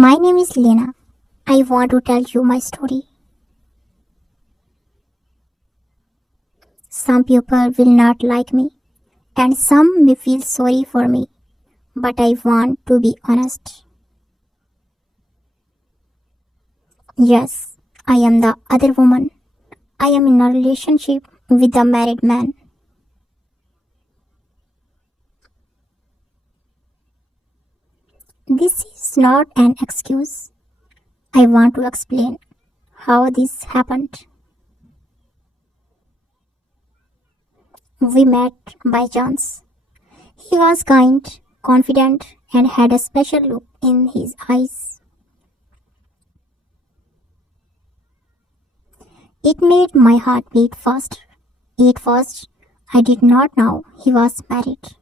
My name is Lena. I want to tell you my story. Some people will not like me, and some may feel sorry for me, but I want to be honest. Yes, I am the other woman. I am in a relationship with a married man. This is not an excuse. I want to explain how this happened. We met by chance. He was kind, confident, and had a special look in his eyes. It made my heart beat faster. At first, I did not know he was married.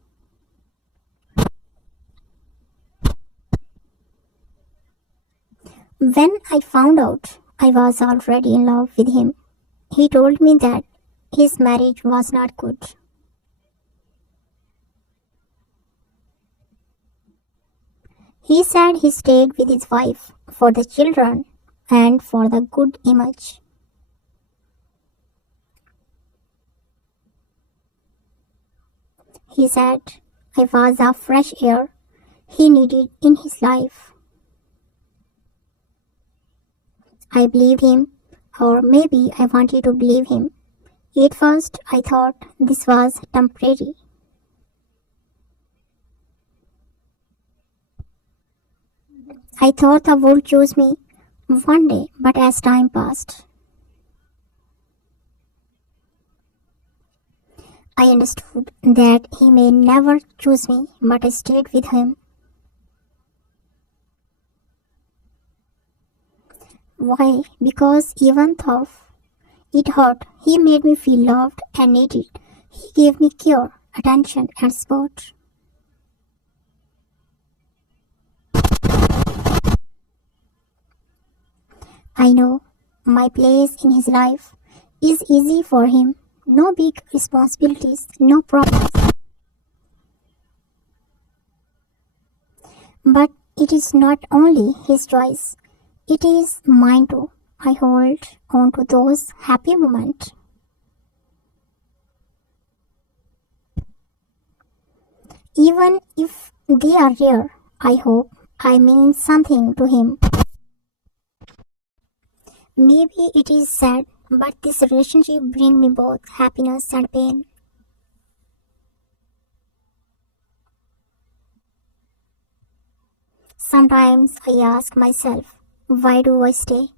When I found out I was already in love with him, he told me that his marriage was not good. He said he stayed with his wife for the children and for the good image. He said I was a fresh air he needed in his life. I believed him, or maybe I wanted to believe him. At first, I thought this was temporary. I thought the world chose me one day, but as time passed, I understood that he may never choose me, but I stayed with him. Why? Because even though it hurt, he made me feel loved and needed. He gave me care, attention, and support. I know my place in his life is easy for him. No big responsibilities, no problems. But it is not only his choice, it is mine too. I hold on to those happy moments. Even if they are rare, I hope I mean something to him. Maybe it is sad, but this relationship brings me both happiness and pain. Sometimes I ask myself, why do I stay?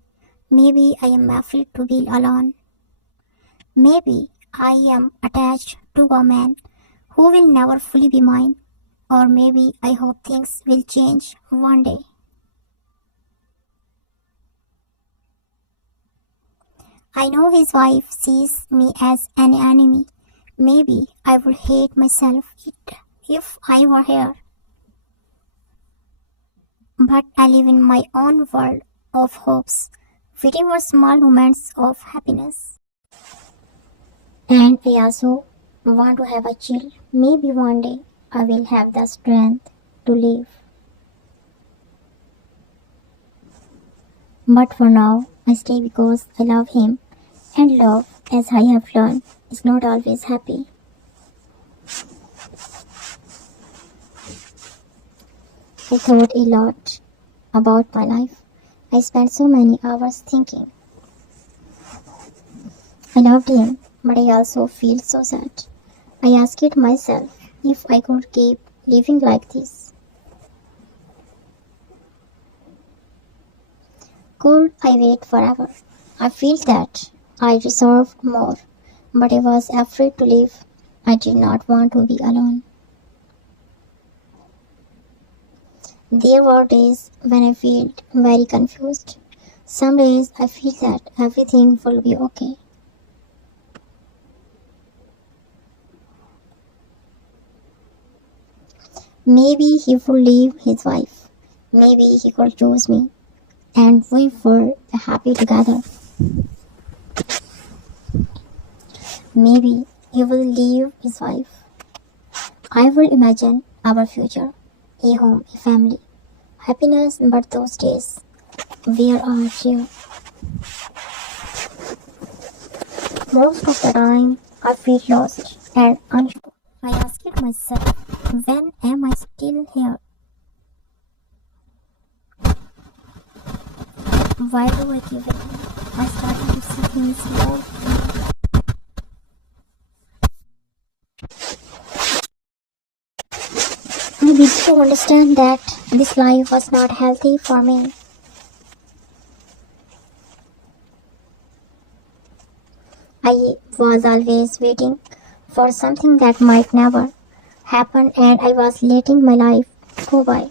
Maybe I am afraid to be alone. Maybe I am attached to a man who will never fully be mine. Or maybe I hope things will change one day. I know his wife sees me as an enemy. Maybe I would hate myself if I were here. But I live in my own world of hopes, waiting for small moments of happiness. And I also want to have a child. Maybe one day I will have the strength to live. But for now, I stay because I love him. And love, as I have learned, is not always happy. I thought a lot about my life. I spent so many hours thinking. I loved him, but I also feel so sad. I asked myself if I could keep living like this. Could I wait forever? I feel that I deserved more, but I was afraid to leave. I did not want to be alone. There were days when I felt very confused. Some days I feel that everything will be okay. Maybe he would leave his wife. Maybe he could choose me. And we were happy together. Maybe he will leave his wife. I will imagine our future, a home, a family. happiness, but those days were rare. Most of the time, I feel lost and unsure. I asked myself, when am I still here? Why do I keep waiting? I started to see things more. I began to understand that this life was not healthy for me. I was always waiting for something that might never happen, and I was letting my life go by.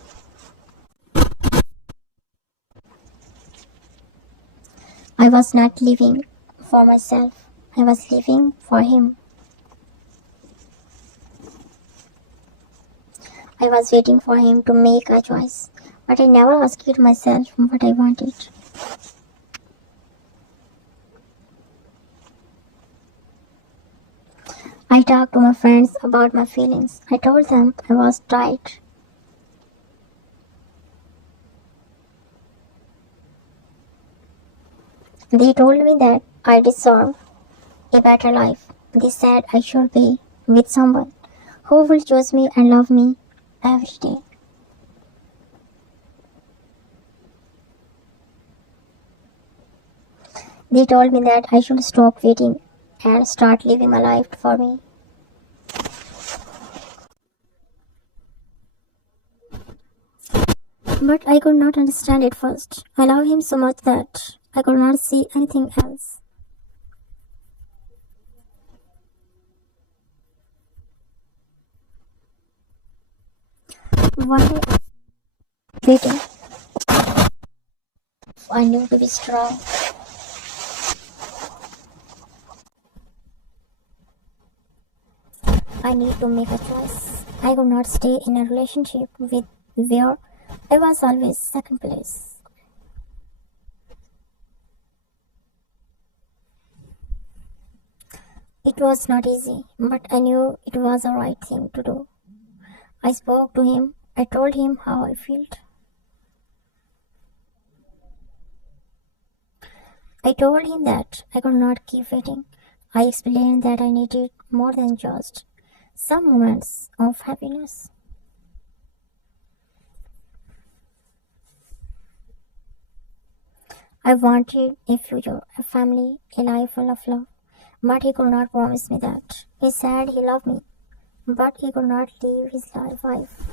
I was not living for myself, I was living for him. I was waiting for him to make a choice, but I never asked myself what I wanted. I talked to my friends about my feelings. I told them I was tired. They told me that I deserve a better life. They said I should be with someone who will choose me and love me every day. They told me that I should stop waiting and start living my life for me. But I could not understand it first. I love him so much that I could not see anything else. One day, waiting, I knew to be strong. I need to make a choice. I could not stay in a relationship with where I was always second place. It was not easy, but I knew it was the right thing to do. I spoke to him. I told him how I felt. I told him that I could not keep waiting. I explained that I needed more than just some moments of happiness. I wanted a future, a family, a life full of love, but he could not promise me that. He said he loved me, but he could not leave his wife.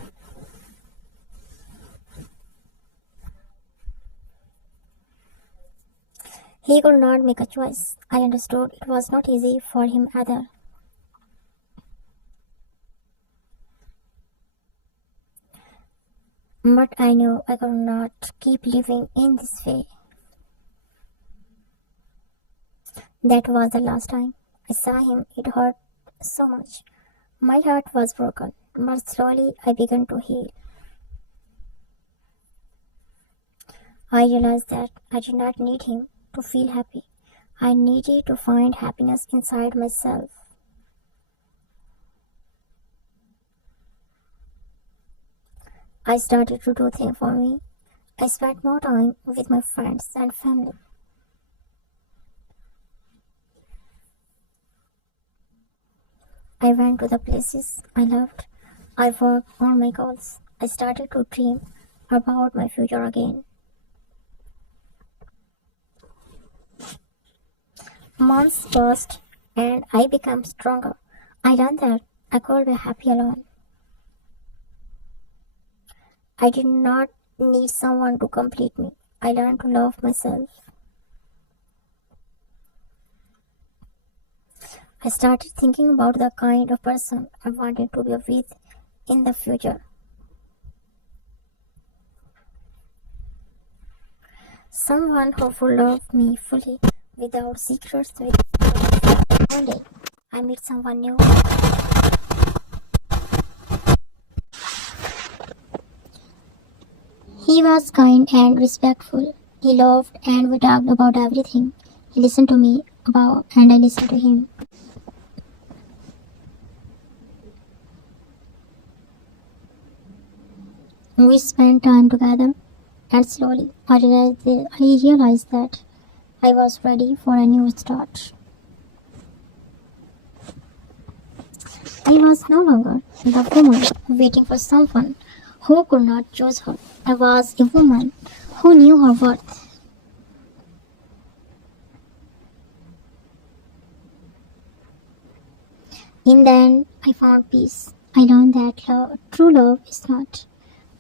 He could not make a choice. I understood it was not easy for him either. But I knew I could not keep living in this way. That was the last time I saw him. It hurt so much. My heart was broken, but slowly I began to heal. I realized that I did not need him to feel happy. I needed to find happiness inside myself. I started to do things for me. I spent more time with my friends and family. I went to the places I loved. I worked on my goals. I started to dream about my future again. Months passed and I became stronger. I learned that I could be happy alone. I did not need someone to complete me. I learned to love myself. I started thinking about the kind of person I wanted to be with in the future. Someone who would love me fully, without secrets, without one day I meet someone new. He was kind and respectful. He loved and we talked about everything. He listened to me about and I listened to him. We spent time together, and slowly I realized that I was ready for a new start. I was no longer the woman waiting for someone who could not choose her. I was a woman who knew her worth. In the end, I found peace. I learned that true love is not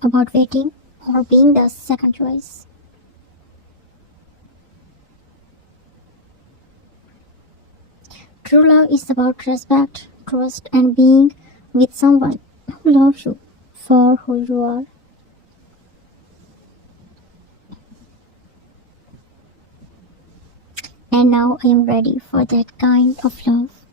about waiting or being the second choice. True love is about respect, trust, and being with someone who loves you for who you are. And now I am ready for that kind of love.